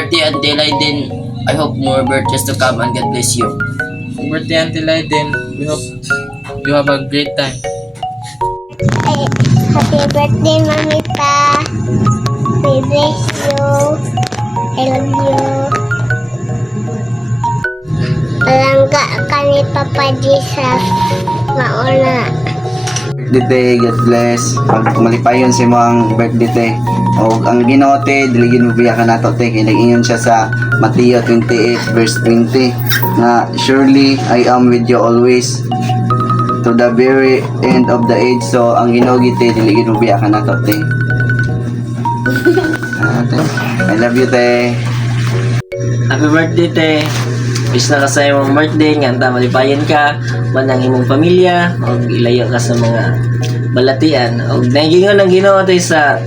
birthday, Auntie Laiden. I hope more birthdays to come and God bless you. Happy birthday, Auntie Laiden. We hope you have a great time. Happy birthday, Mamita. We bless you. I love you. Palangga ka ni Papa Jesus. Mauna. Birthday, God bless. Pag malipayon si mo ang birthday te. O ang Ginoo te, diligin mo biya ka nato te. Kinaingon siya sa Mateo 28 verse 20 na surely I am with you always to the very end of the age. So ang Ginoo gite, diligin mo biya ka nato te. I love you te. Happy birthday, te. Wish na ka sa imong birthday, nga anta malipayan ka, manang imong pamilya, o ilayo ka sa mga balatian. O nagingon ang Ginoo te sa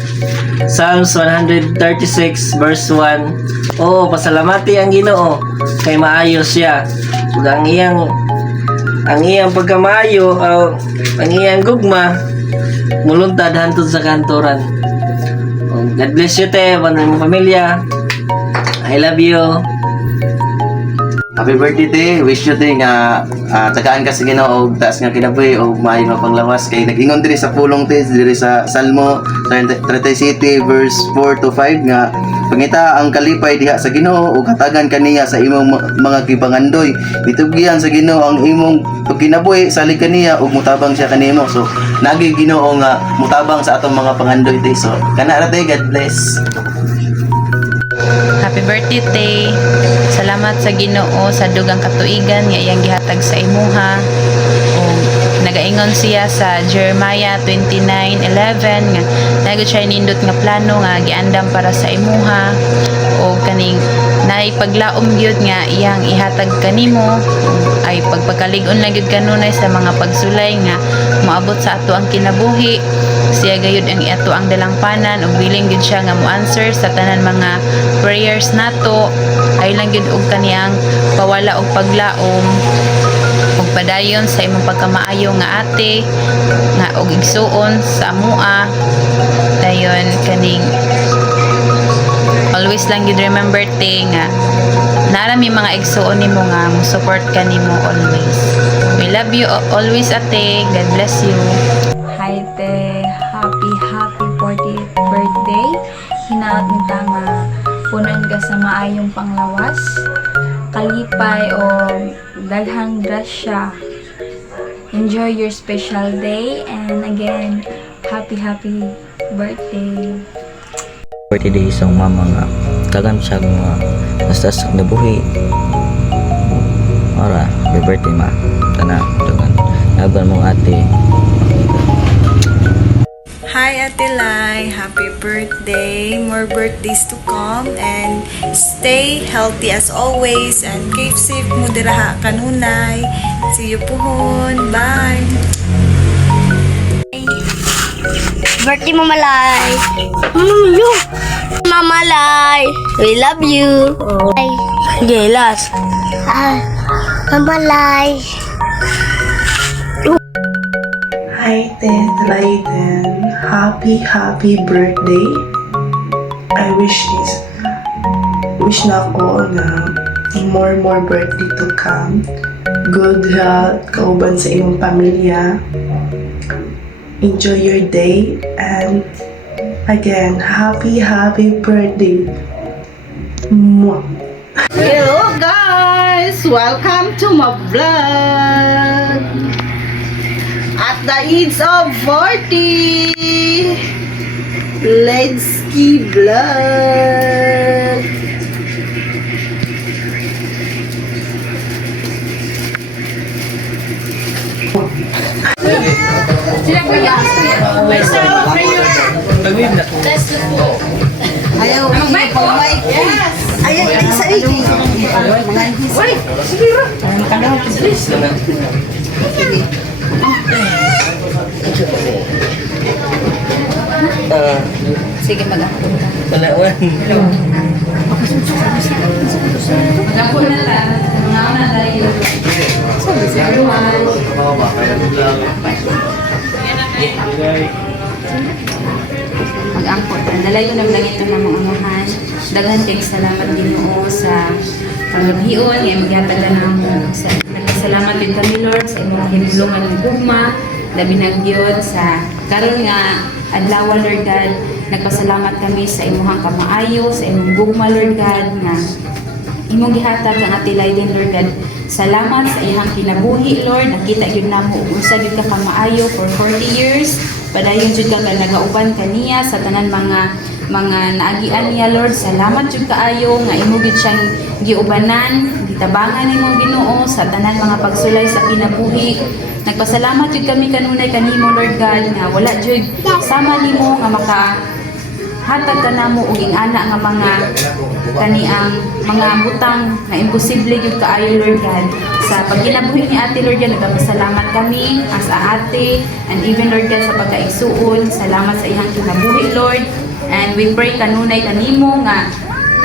Psalms 136 verse 1. Oo, pasalamati ang Ginoo kay maayo siya. Ug ang iyang pagkamaayo, ang iyang gugma muluntad hantod sa kantoran. O, God bless you, te, manang imong pamilya. I love you. Happy birthday te. Wish you te nga tagaan ka sa Ginoo og taas nga kinabuhi og maayo nga panglawas kay nag-ingon diri sa pulong te diri sa Salmo 37 verse 4 to 5 nga pangita ang kalipay diha sa Ginoo ug hatagan kaniya sa imong mga gipangandoy. Bitugyan sa Ginoo ang imong pagkinabuhi salig kaniya ug mutabang siya kanimo. So nagi Ginoo nga mutabang sa atong mga pangandoy te. So kana ra te, God bless. Happy birthday, Tay. Salamat sa Ginoo sa dugang katuigan nga iyang gihatag sa imuha. O nagaingon siya sa Jeremiah 29:11 nga nagud siya nindot nga plano nga giandam para sa imuha o kaning naay paglaom gyud nga iyang ihatag kanimo ay pagpakalig-on lang gyud kanunay sa mga pagsulay nga moabot sa ato ang kinabuhi. Siya gayud ang iato ang dalangpanan ug willing gyud siya nga mo-answer sa tanan mga prayers nato. Ay lang gyud og kaniyang pawala og paglaom ug padayon sa imong pagkamaayo nga ate nga og igsuon sa amua. Dayon kaning always lang gyud remember te nga narami mga igsuon nimo nga mo support kanimo always. We love you always, ate. God bless you. Hi te, happy 40th birthday. Hinaot nita nga punan ka sa maayong panglawas, kalipay o daghang grasya. Enjoy your special day and again, happy birthday. Birthday sa mama nga tagan siya nga basta sa nabuhi. Ora, happy birthday ma. Tana, tagan. Naban mo ate. Hi Ate Lai, happy birthday, more birthdays to come and stay healthy as always and keep safe mo diraha kanunay. See you pohon, bye! Birthday, Mama Lai. Mama Lai. We love you. Ay. Jelas. Mama Lai. Hi Ted Laiden, happy birthday. I wish na ako na more birthday to come. Good health, kauban sa iyong pamilya. Enjoy your day and again, happy birthday. Mwah. Hello guys! Welcome to my vlog! At the age of 40, Ledsky Vlog. Ayaw, mic. Ayaw, sa igi. Wait, sige ra. Sige, mag-ako. Palawan. Mag-ako na lang. Mga na lang. Sabi siya. Mag-angkot. Dala yun ang langit ng mga anuhan. Daghan kay salamat Ginoo sa pangabhion nga maghatag ka namo. Nagpasalamat din kami Lord sa imong hinulungan ng gugma, labi ng Diyon sa karon nga adlaw Lord God. Nagpasalamat kami sa imong kamaayo, sa imong gugma Lord God nga imong gihatag ang atilay din Lord God. Salamat sa iyang kinabuhi Lord. Nakita gyud namo ug usa gyud ka kamaayo for 40 years. Padayon jud ka nagauban kaniya sa tanan mga naagian niya Lord. Salamat jud kaayo nga imo gid siyang giubanan, gitabangan nimo Ginoo sa tanan mga pagsulay sa kinabuhi. Nagpasalamat jud kami kanunay kanimo Lord God nga wala jud sama nimo nga maka hatag ka namo og ana nga mga kaniang mga butang na imposible gyud kaayo Lord God. Sa pagkinabuhi ni Ate Lord God, nagpasalamat kami as a ate and even Lord God sa pagkaigsuon. Salamat sa iyang kinabuhi Lord. And we pray kanunay kanimo nga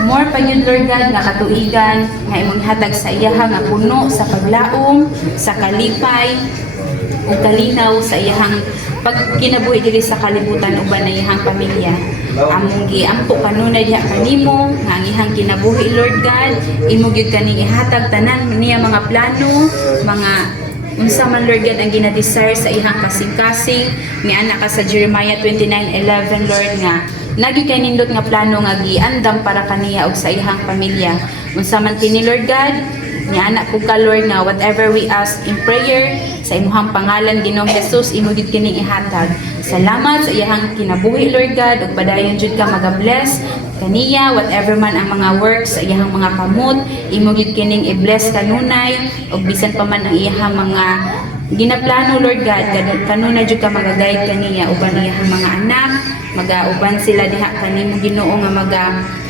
more pa yun Lord God nga katuigan nga imong hatag sa iyaha nga puno sa paglaom, sa kalipay ug kalinaw sa iyahang pagkinabuhi diri sa kalibutan uban na iyahang pamilya. Among giampo kanunay diha kanimo nga ang iyang kinabuhi Lord God, imo gyud kaning ihatag tanan niya mga plano, mga unsa man Lord God ang ginadesire sa iyang kasing-kasing. Miana ka sa Jeremiah 29:11 Lord nga nagi kay nindot nga plano nga giandam para kaniya ug sa iyang pamilya. Unsa man kini Lord God, niana ko ka Lord nga whatever we ask in prayer sa imuhang pangalan Ginoong Jesus imo gid kining ihatag. Salamat sa iyang kinabuhi Lord God ug padayon jud ka maga-bless kaniya whatever man ang mga works sa iyang mga kamot imo gid kining i-bless kanunay ug bisan pa man ang iyang mga ginaplano Lord God kanunay jud ka maga-guide kaniya uban iyang mga anak magauban sila diha kanimo Ginoo nga maga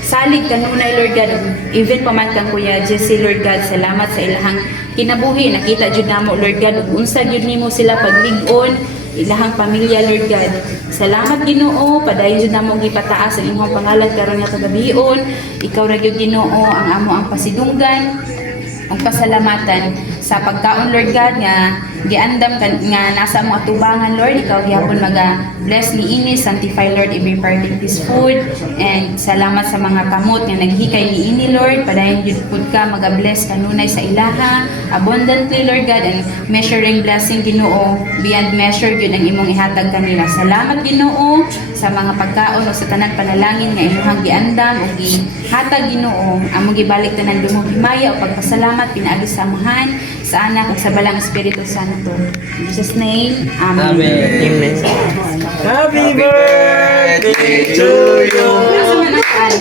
salig kanunay Lord God even pa man kang Kuya Jesse Lord God salamat sa ilahang kinabuhi nakita jud namo Lord God ug unsa jud nimo sila paglig-on ilahang pamilya Lord God. Salamat Ginoo, padayon jud namo gipataas ang imong pangalan karon nga kagabion. Ikaw ra gyud Ginoo ang amo ang pasidunggan ug pasalamatan sa pagkaon Lord God nga giandam nga nasa mo atubangan Lord ikaw gyapon maga-bless ni ini sanctify Lord every part of this food and salamat sa mga kamot nga naghikay ni ini Lord padayon jud pud ka maga-bless kanunay sa ilaha abundantly Lord God and measuring blessing Ginoo beyond measure gyud ang imong ihatag kanila. Salamat Ginoo sa mga pagkaon o sa tanang panalangin nga imong giandam ug gihatag Ginoo among gibalik tanan dumong himaya o pagpasalamat pinaagi sa amahan sa anak ug sa balang Espiritu Santo. In Jesus name, Amen. Amen. Happy birthday to you.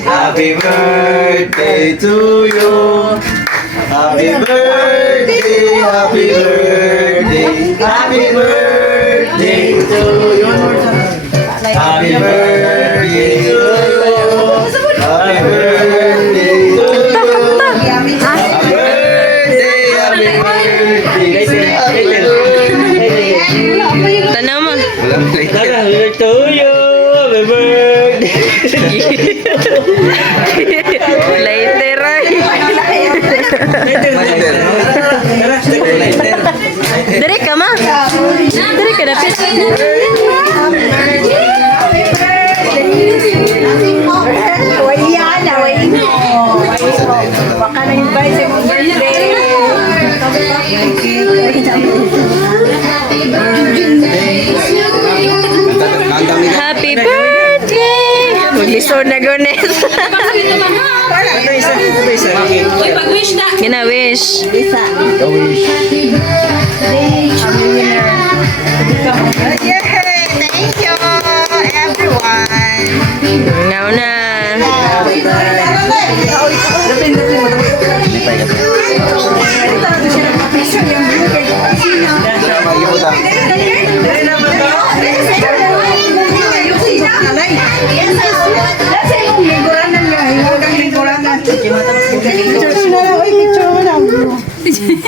Happy birthday to you. Happy birthday, happy birthday, happy birthday to you. Happy birthday to you. Happy birthday to you. Tanaman. Happy to you. Happy birthday. Later Dire ka ma. Dire ka dapit. Baka na-invite sa mong birthday. Happy birthday. Maglisod na gones. Gina wish. Yay! Thank you, everyone. Now na.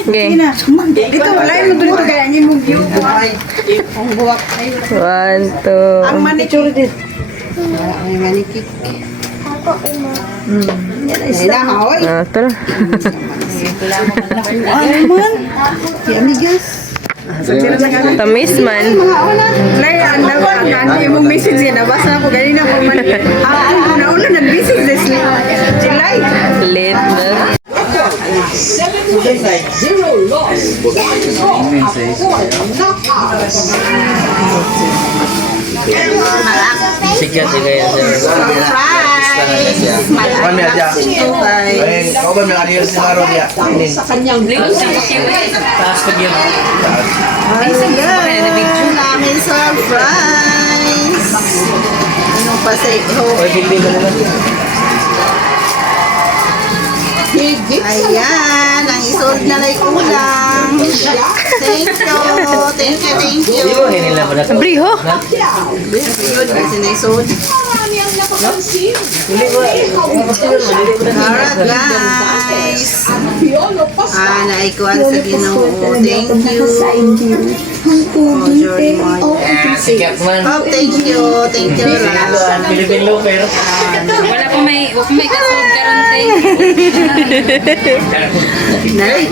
Okay. Ito, wala yung dito kaya niya mong view. Ang buwak. 1, 2. Ang manicure din. Ang manicure. Ako imo. Inahaw. Ito na. Ano man? Si amigas. Tamis man. Nay, ang imong message na basa ko ganina ko man. Una nag-message this July. Late na. Sikat juga ya. Kami aja. Kau ba may ariyo si Maro dia? Taas ko yun. Namin surprise. Anong paseho? Oy, hindi mo naman. Ayan, ang isold na lay kulang. Thank you. Di ba nila pa na? Briho. Yun, kasi na-isold. Alright, guys. Naikuan sa Ginoo. Thank you. Oh, Jordan Maya. Sikat man. Oh, thank you. Thank you, Ram. Philippine Looper. Wala pa may kasod karon tay. Nay.